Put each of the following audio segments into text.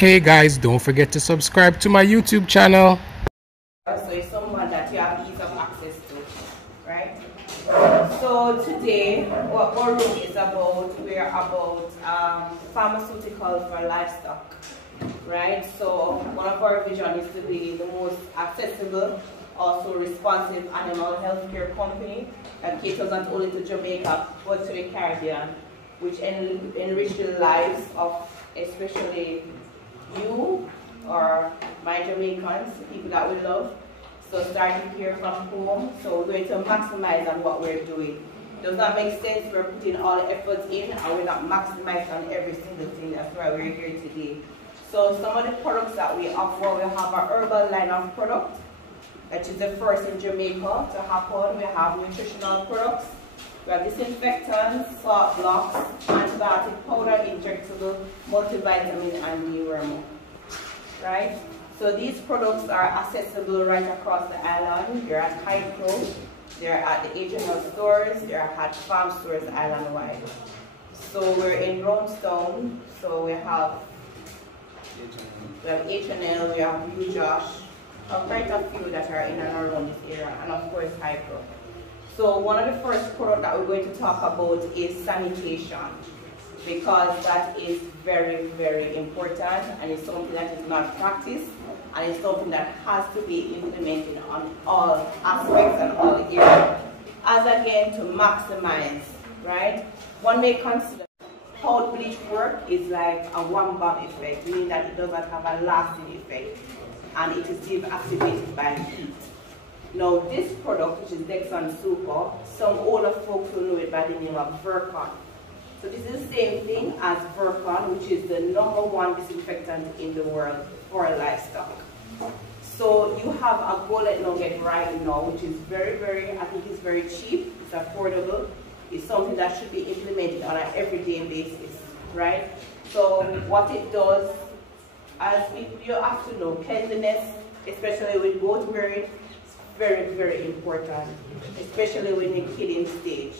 Hey guys, don't forget to subscribe to my YouTube channel. So it's someone that you have ease of access to, right? So today, what Baruch is about, we're about pharmaceuticals for livestock, right? So one of our vision is to be the most accessible, also responsive animal healthcare company that caters not only to Jamaica, but to the Caribbean, which enrich the lives of especially you or my Jamaicans, people that we love. So starting here from home, so we're going to maximize on what we're doing. Does not make sense we're putting all the efforts in and we're not maximizing on every single thing. That's why we're here today. So some of the products that we offer, we have our herbal line of product, that is the first in Jamaica to happen. We have nutritional products. We have disinfectants, salt blocks, antibiotic powder, injectable, multivitamin, and dewormer. Right? So these products are accessible right across the island. They're at Hypro, they're at the H&L stores, they're at farm stores island-wide. So we're in Roundstown, so we have H&L, we have you, Josh, quite a few that are in and around this area, and of course Hypro. So one of the first products that we're going to talk about is sanitation, because that is very, very important, and it's something that is not practiced, and it's something that has to be implemented on all aspects and all areas, as again to maximize, right? One may consider how bleach work is like a one-bomb effect, meaning that it does not have a lasting effect, and it is still activated by heat. Now this product, which is Dexon Super, some older folks will know it by the name of Virkon. So this is the same thing as Virkon, which is the #1 disinfectant in the world for livestock. So you have a gullet nugget right now, which is very, I think it's very cheap, it's affordable. It's something that should be implemented on an everyday basis, right? So what it does, as you have to know, cleanliness, especially with goat rearing, is very, very important, especially when you're killing stage.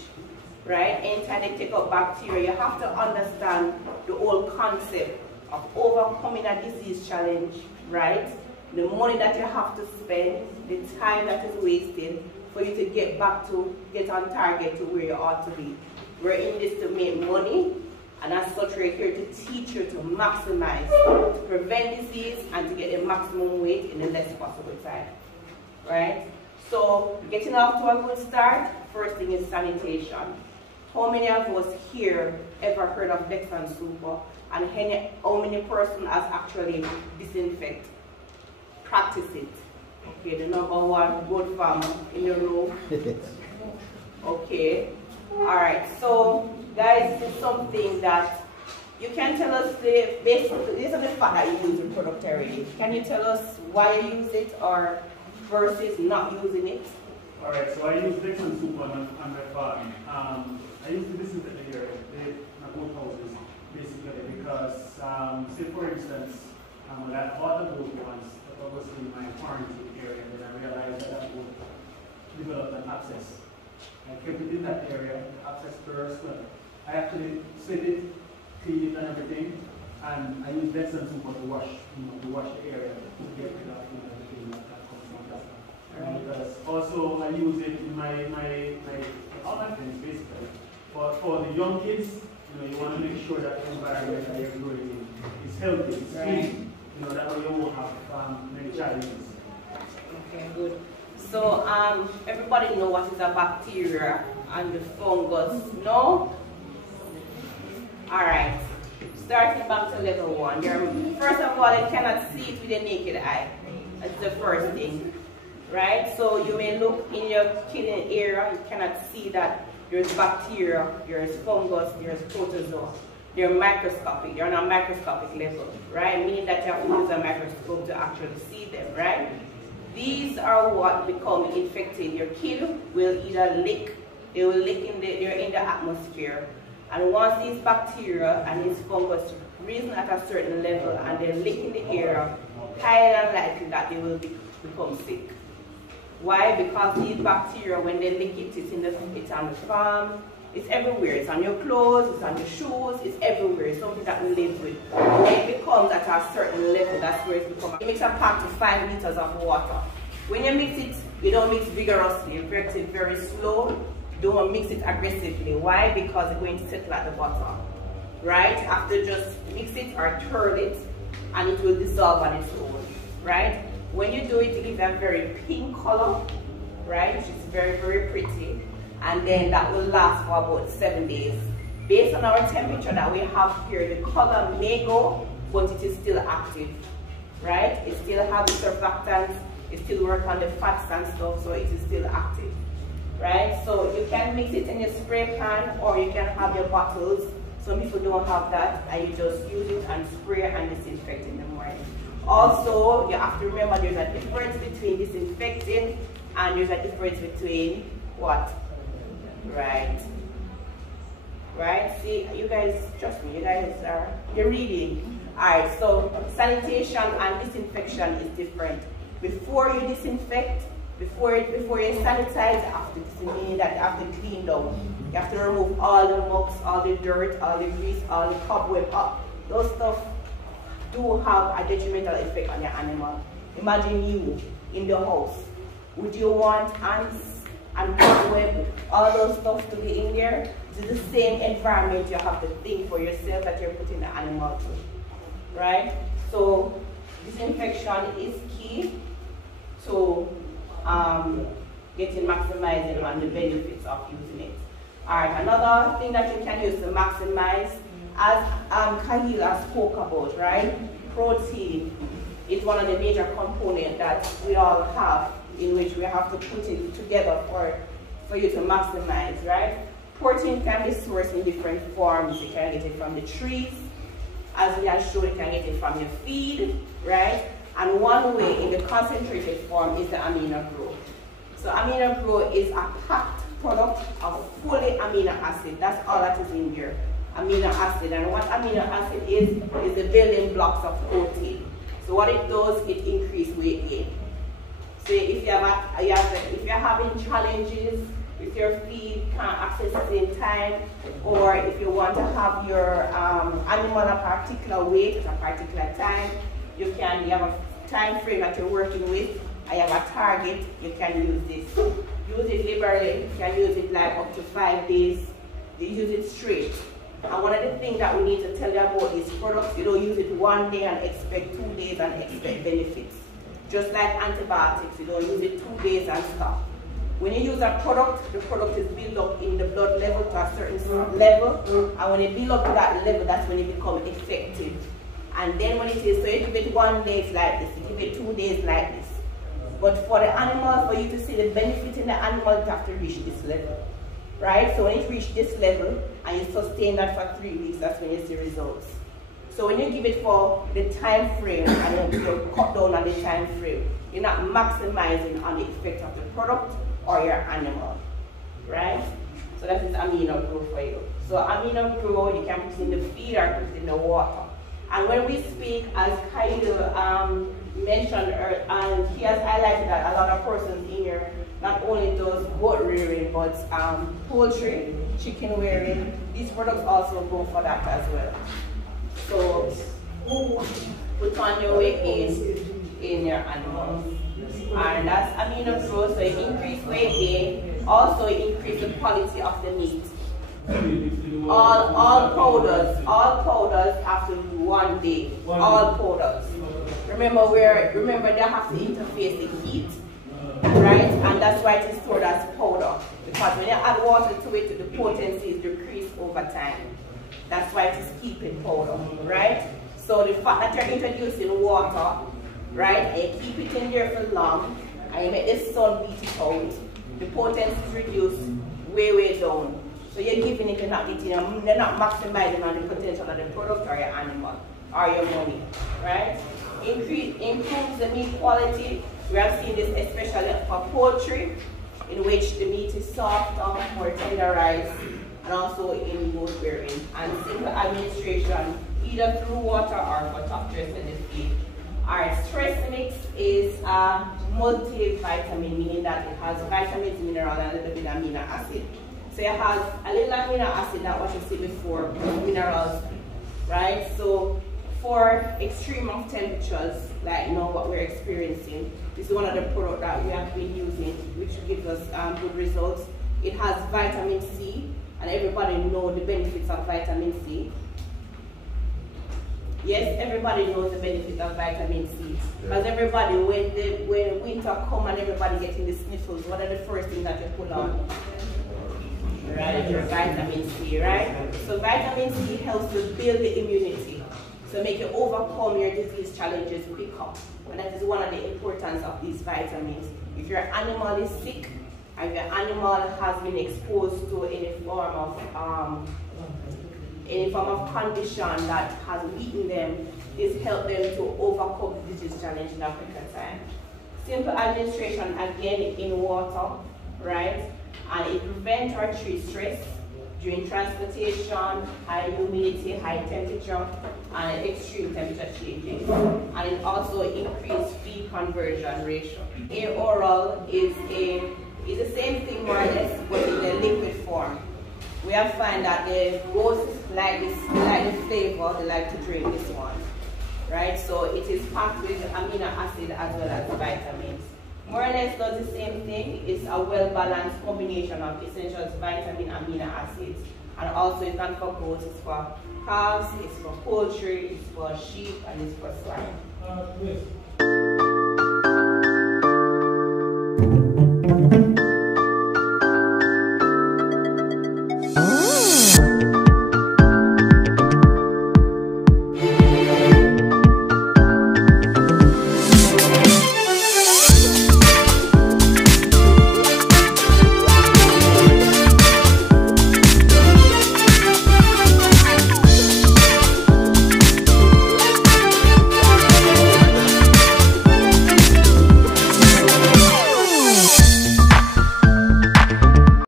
Right? Anytime they take up bacteria, you have to understand the whole concept of overcoming a disease challenge, right? The money that you have to spend, the time that is wasted for you to get on target to where you ought to be. We're in this to make money, and as such we're here to teach you to maximize, to prevent disease and to get the maximum weight in the less possible time, right? So getting off to a good start, first thing is sanitation. How many of us here ever heard of Dexon Super? And how many persons has actually disinfect, practice it? Okay, the #1 goat farmer in the room. Okay, all right. So guys, this is something that you can tell us basically. These are the fact that you use the product already. Can you tell us why you use it or versus not using it? All right. So I use Dexon Super on my farm. I used to disinfect the area, my goat houses, basically, because, say for instance, when I bought a goat once, that was in my quarantine area, and then I realized that I would develop an abscess. I kept it in that area, the abscess first. I actually set it, clean it and everything, and I used Dexon Super to wash, to wash the area, to get rid of everything that comes from that. Because also I use it in my all my things basically. But for the young kids, you want to make sure that the environment that you're growing in is healthy, it's clean. That way you won't have many challenges. Okay, good. So everybody know what is a bacteria and the fungus, no? Alright. Starting back to level 1. First of all, you cannot see it with your naked eye. That's the first thing. Right? So you may look in your killing area, you cannot see that there's bacteria, there's fungus, there's protozoa. They're microscopic, they're on a microscopic level, right? Meaning that you have to use a microscope to actually see them, right? These are what become infected. Your kid will either lick, they will lick they're in the atmosphere. And once these bacteria and these fungus risen at a certain level and they lick in the area, highly unlikely that they will become sick. Why? Because these bacteria, when they lick it, it's on the farm, It's everywhere. It's on your clothes, it's on your shoes, it's everywhere. It's something that we live with. When it becomes at a certain level, that's where it becomes. You mix a pack to 5 liters of water. When you mix it, you don't mix vigorously. You mix it very slow. Don't mix it aggressively. Why? Because it's going to settle at the bottom. Right? After just mix it or turn it, and it will dissolve on its own. Right? When you do it, it gives a very pink color. Right? Which is very, very pretty. And then that will last for about 7 days. Based on our temperature that we have here, the color may go, but it is still active. Right? It still has the surfactants, it still works on the fats and stuff, so it is still active. Right? So you can mix it in your spray pan, or you can have your bottles. Some people don't have that, and you just use it and spray and disinfect in the morning. Also, you have to remember there's a difference between disinfecting and there's a difference between what? Right. Right? See, you guys, trust me, you're reading. Alright, so sanitation and disinfection is different. Before you disinfect, before you sanitize, you have to clean down. You have to remove all the mucks, all the dirt, all the grease, all the cobweb. Those stuff do have a detrimental effect on your animal. Imagine you in the house. Would you want ants and cobweb, all those stuff to be in there? It's the same environment you have to think for yourself that you're putting the animal to. Right? So disinfection is key to maximizing on the benefits of using it. Alright, another thing that you can use to maximize, as Kahila spoke about, right? Protein is one of the major components that we all have, in which we have to put it together for you to maximize, right? Protein can be sourced in different forms. You can get it from the trees, as we have shown, you can get it from your feed, right? And one way in the concentrated form is the amino grow. So amino grow is a packed product of fully amino acid. That's all that is in here, amino acid. And what amino acid is the building blocks of protein. So what it does, it increases weight gain. So if you're having challenges, if your feed can't access it in time, or if you want to have your animal a particular weight at a particular time, you have a time frame that you're working with, I have a target, you can use this. Use it liberally, you can use it like up to 5 days, you use it straight. And one of the things that we need to tell you about these products, you don't use it 1 day and expect 2 days and expect benefits. Just like antibiotics, you don't use it 2 days and stop. When you use a product, the product is built up in the blood level to a certain level, and when it builds up to that level, that's when it becomes effective. And then when it is, so you give it 1 day it's like this, you give it 2 days like this. But for the animal, for you to see the benefit in the animal, you have to reach this level. Right? So when it reaches this level, and you sustain that for 3 weeks, that's when you see results. So when you give it for the time frame, and you cut down on the time frame, you're not maximizing on the effect of the product or your animal. Right? So that is amino grow for you. So amino grow, you can put it in the feed or put it in the water. And when we speak, as Kyle mentioned, and he has highlighted that a lot of persons in here not only does goat rearing, but poultry, chicken rearing, these products also go for that as well. So put on your weight gain in your animals. And that's amino grow, so it increase weight gain, also increase the quality of the meat. All powders after 1 day. All powders. Remember they have to interface the heat, right? And that's why it is stored as powder. Because when you add water to it, the potency is decreased over time. That's why it is keeping powder, right? So the fact that you're introducing water, right, and you keep it in there for long, and you make the sun beat it out, the potency is reduced way down. So you're giving it, you're not maximizing on the potential of the product or your animal or your money, right? Improves the meat quality. We have seen this especially for poultry, in which the meat is softer, more tenderized, and also in goat rearing. And simple administration, either through water or for top dress in the feed. Our stress mix is a multivitamin, meaning that it has vitamins, minerals, and a little bit of amino acid. So it has a little amino acid that what you see before, minerals, right? So for extreme of temperatures, like what we're experiencing, this is one of the products that we have been using, which gives us good results. It has vitamin C, and everybody knows the benefits of vitamin C. Yes, everybody knows the benefits of vitamin C. Because everybody, when winter come and everybody getting the sniffles, what are the first things that you pull on? Right, your vitamin C, right? So vitamin C helps to build the immunity. So make you overcome your disease challenges quicker. And that is one of the importance of these vitamins. If your animal is sick, and your animal has been exposed to any form of condition that has weakened them, this helps them to overcome the disease challenge in a quicker time. Simple administration again in water, right? And it prevents our tree stress during transportation, high humidity, high temperature, and extreme temperature changes. And it also increases feed conversion ratio. Oral is the same thing more or less, but in a liquid form. We have found that the goats like this, they like the flavor, they like to drink this one, right? So it is packed with amino acid as well as vitamins. More or less does the same thing. It's a well-balanced combination of essential vitamin amino acids. And also it's not for goats, it's for calves, it's for poultry, it's for sheep, and it's for swine.